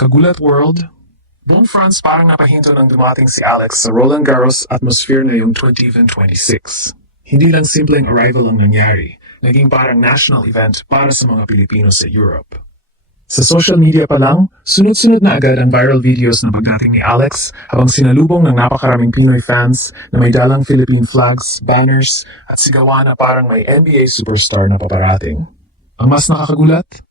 Kagulat World. Buong France parang napahinto nang dumating si Alex sa Roland Garros atmosphere ngayong 2026. Hindi lang simpleng arrival ang nangyari, naging parang national event para sa mga Pilipino sa Europe. Sa social media pa lang, sunod-sunod na agad ang viral videos na pagdating ni Alex habang sinalubong ng napakaraming Pinoy fans na may dalang Philippine flags, banners at sigawan na parang may NBA superstar na paparating. Ang mas nakakagulat?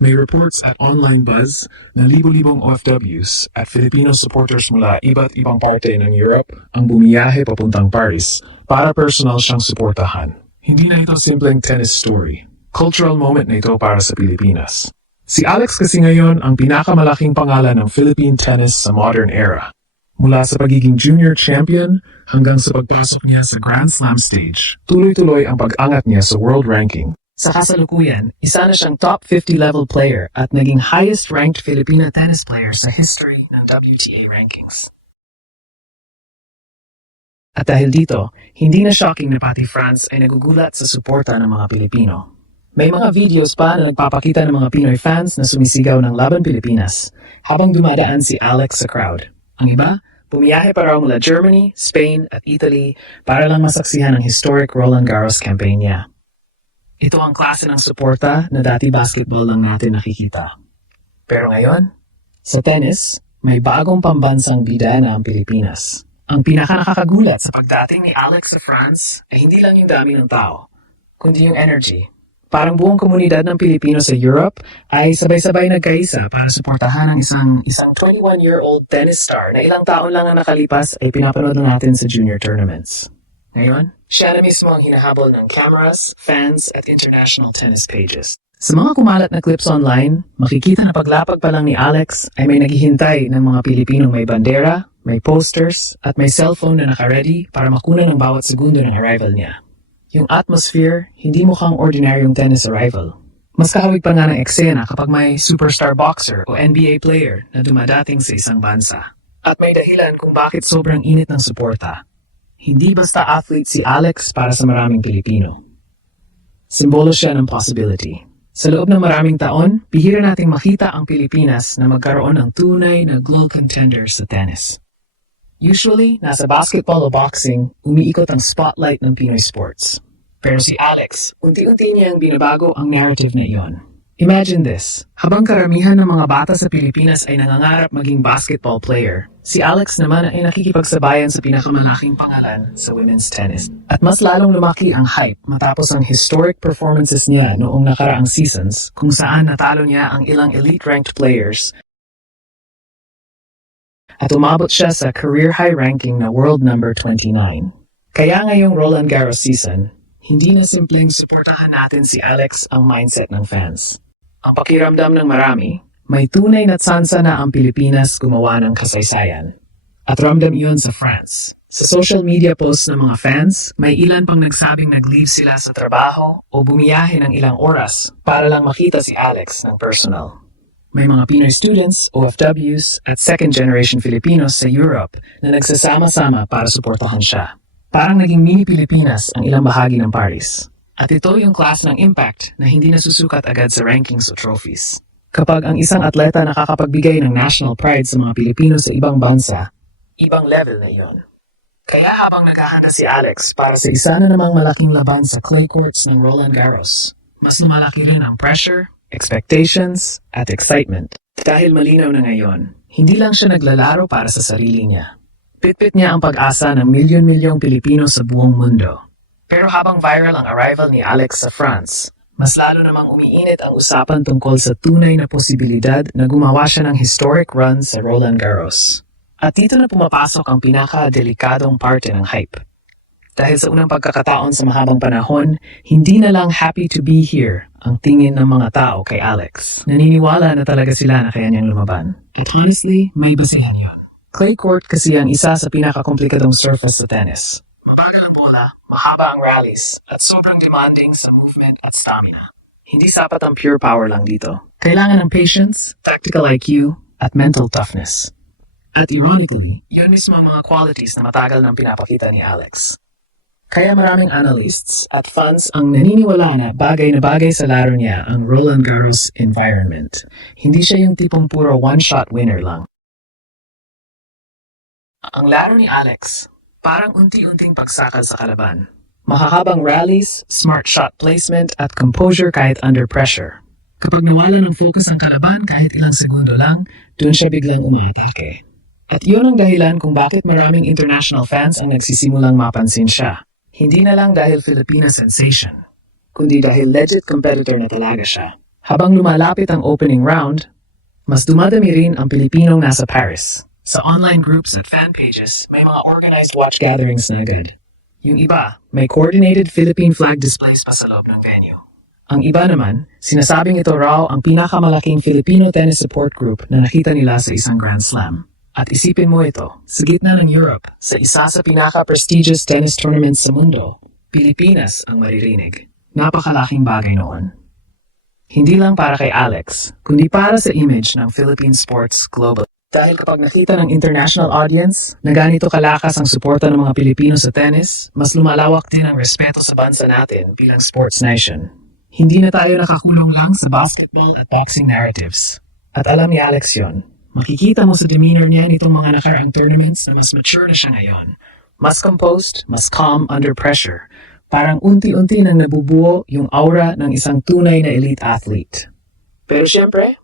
May reports at online buzz na libo-libong OFWs at Filipino supporters mula iba't ibang parte ng Europe ang bumiyahe papuntang Paris para personal siyang suportahan. Hindi na ito simpleng tennis story. Cultural moment na ito para sa Pilipinas. Si Alex kasi ngayon ang pinakamalaking pangalan ng Philippine tennis sa modern era. Mula sa pagiging junior champion hanggang sa pagpasok niya sa Grand Slam stage, tuloy-tuloy ang pag-angat niya sa world ranking. Sa kasalukuyan, isa na siyang top 50 level player at naging highest-ranked Filipina tennis player sa history ng WTA rankings. At dahil dito, hindi na shocking na pati France ay nagugulat sa suporta ng mga Pilipino. May mga videos pa na nagpapakita ng mga Pinoy fans na sumisigaw ng Laban Pilipinas habang dumadaan si Alex sa crowd. Ang iba, bumiyahe pa raw mula Germany, Spain at Italy para lang masaksihan ang historic Roland Garros campaign niya. Ito ang klase ng suporta na dati basketball lang natin nakikita. Pero ngayon, sa tennis, may bagong pambansang bida na ang Pilipinas. Ang pinaka-nakakagulat sa pagdating ni Alex sa France ay hindi lang yung dami ng tao, kundi yung energy. Parang buong komunidad ng Pilipino sa Europe ay sabay-sabay nagkaisa para suportahan ang isang 21-year-old tennis star na ilang taon lang ang nakalipas ay pinapanood na natin sa junior tournaments. Ngayon, siya na mismo ang hinahabol ng cameras, fans at international tennis pages. Sa mga kumalat na clips online, makikita na paglapag pa lang ni Alex ay may naghihintay ng mga Pilipinong may bandera, may posters, at may cellphone na naka-ready para makunan ang bawat segundo ng arrival niya. Yung atmosphere, hindi mukhang ordinaryong tennis arrival. Mas kahawig pa nga ng eksena kapag may superstar boxer o NBA player na dumadating sa isang bansa. At may dahilan kung bakit sobrang init ng suporta. Hindi basta athlete si Alex para sa maraming Pilipino. Simbolo siya ng possibility. Sa loob ng maraming taon, bihira nating makita ang Pilipinas na magkaroon ng tunay na gold contender sa tennis. Usually, nasa basketball o boxing, umiikot ang spotlight ng Pinoy sports. Pero si Alex, unti-unti niyang binabago ang narrative na iyon. Imagine this, habang karamihan ng mga bata sa Pilipinas ay nangangarap maging basketball player, si Alex naman ay nakikipagsabayan sa pinakamalaking pangalan sa women's tennis. At mas lalong lumaki ang hype matapos ang historic performances niya noong nakaraang seasons kung saan natalo niya ang ilang elite-ranked players at umabot siya sa career high ranking na world number 29. Kaya ngayong Roland Garros season, hindi na simpleng suportahan natin si Alex ang mindset ng fans. Ang pakiramdam ng marami, may tunay na tsansa na ang Pilipinas gumawa ng kasaysayan. At ramdam iyon sa France. Sa social media posts ng mga fans, may ilan pang nagsabing nag-leave sila sa trabaho o bumiyahe ng ilang oras para lang makita si Alex ng personal. May mga Pinoy students, OFWs at second-generation Filipinos sa Europe na nagsasama-sama para suportahan siya. Parang naging mini Pilipinas ang ilang bahagi ng Paris. At ito yung klase ng impact na hindi nasusukat agad sa rankings o trophies. Kapag ang isang atleta nakakapagbigay ng national pride sa mga Pilipino sa ibang bansa, ibang level na iyon. Kaya habang naghahanda si Alex para sa isa na namang malaking laban sa clay courts ng Roland Garros, mas lumalaki rin ang pressure, expectations, at excitement. Dahil malinaw na ngayon, hindi lang siya naglalaro para sa sarili niya. Pitpit niya ang pag-asa ng milyon-milyong Pilipino sa buong mundo. Pero habang viral ang arrival ni Alex sa France, mas lalo namang umiinit ang usapan tungkol sa tunay na posibilidad na gumawa siya ng historic run sa Roland Garros. At dito na pumapasok ang pinaka-delikadong parte ng hype. Dahil sa unang pagkakataon sa mahabang panahon, hindi na lang happy to be here ang tingin ng mga tao kay Alex. Naniniwala na talaga sila na kaya niyang lumaban. At honestly, may basihan yun. Clay court kasi ang isa sa pinaka-komplikadong surface sa tennis. Mabagal ang bola, mahaba ang rallies, at sobrang demanding sa movement at stamina. Hindi sapat ang pure power lang dito. Kailangan ng patience, tactical IQ, at mental toughness. At ironically, yun mismo ang mga qualities na matagal nang pinapakita ni Alex. Kaya maraming analysts at fans ang naniniwala na bagay sa laro niya ang Roland Garros environment. Hindi siya yung tipong puro one-shot winner lang. Ang laro ni Alex, parang unti-unting pagsakal sa kalaban. Makakabang rallies, smart shot placement at composure kahit under pressure. Kapag nawala ng focus ang kalaban kahit ilang segundo lang, dun siya biglang umaatake. At yun ang dahilan kung bakit maraming international fans ang nagsisimulang mapansin siya. Hindi na lang dahil Filipino sensation, kundi dahil legit competitor na talaga siya. Habang lumalapit ang opening round, mas dumadami rin ang Pilipinong nasa Paris. Sa online groups at fan pages, may mga organized watch gatherings na agad. Yung iba, may coordinated Philippine flag displays pa sa loob ng venue. Ang iba naman, sinasabing ito raw ang pinakamalaking Filipino tennis support group na nakita nila sa isang Grand Slam. At isipin mo ito, sa gitna ng Europe, sa isa sa pinaka-prestigious tennis tournaments sa mundo, Pilipinas ang maririnig. Napakalaking bagay noon. Hindi lang para kay Alex, kundi para sa image ng Philippine sports global. Dahil kapag nakita ng international audience na ganito kalakas ang suporta ng mga Pilipino sa tennis, mas lumalawak din ang respeto sa bansa natin bilang sports nation. Hindi na tayo nakakulong lang sa basketball at boxing narratives. At alam ni Alex yon. Makikita mo sa demeanor niya nitong mga nakaraang tournaments na mas mature na siya ngayon. Mas composed, mas calm under pressure. Parang unti-unti nang nabubuo yung aura ng isang tunay na elite athlete. Pero syempre,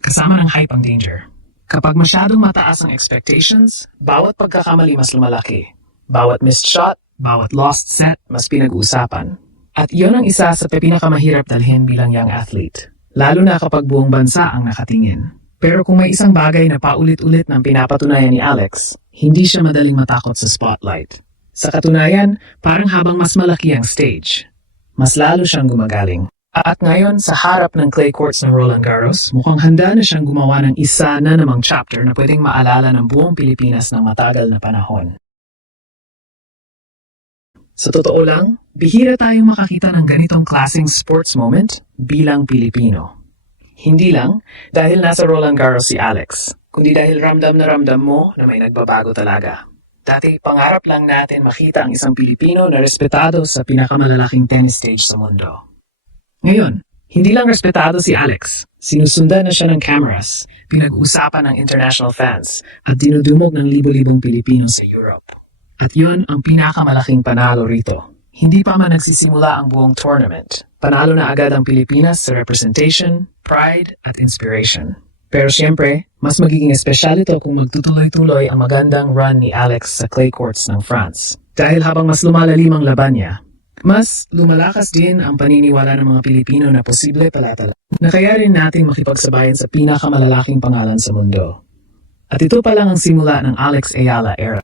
kasama ng hype ang danger. Kapag masyadong mataas ang expectations, bawat pagkakamali mas lumalaki. Bawat missed shot, bawat lost set, mas pinag-uusapan. At iyon ang isa sa pinakamahirap dalhin bilang young athlete. Lalo na kapag buong bansa ang nakatingin. Pero kung may isang bagay na paulit-ulit ng pinapatunayan ni Alex, hindi siya madaling matakot sa spotlight. Sa katunayan, parang habang mas malaki ang stage, mas lalo siyang gumagaling. At ngayon, sa harap ng clay courts ng Roland Garros, mukhang handa na siyang gumawa ng isa na namang chapter na pwedeng maalala ng buong Pilipinas ng matagal na panahon. Sa totoo lang, bihira tayong makakita ng ganitong klaseng sports moment bilang Pilipino. Hindi lang dahil nasa Roland Garros si Alex, kundi dahil ramdam na ramdam mo na may nagbabago talaga. Dati pangarap lang natin makita ang isang Pilipino na respetado sa pinakamalalaking tennis stage sa mundo. Ngayon, hindi lang respetado si Alex, sinusundan na siya ng cameras, pinag-usapan ng international fans, at dinudumog ng libo-libong Pilipino sa Europe. At yun ang pinakamalaking panalo rito. Hindi pa man nagsisimula ang buong tournament. Panalo na agad ang Pilipinas sa representation, pride, at inspiration. Pero siyempre, mas magiging espesyal ito kung magtutuloy-tuloy ang magandang run ni Alex sa clay courts ng France. Dahil habang mas lumalalim ang laban niya, mas lumalakas din ang paniniwala ng mga Pilipino na posible pala talaga na kaya rin nating makipagsabayan sa pinakamalalaking pangalan sa mundo. At ito pa lang ang simula ng Alex Ayala era.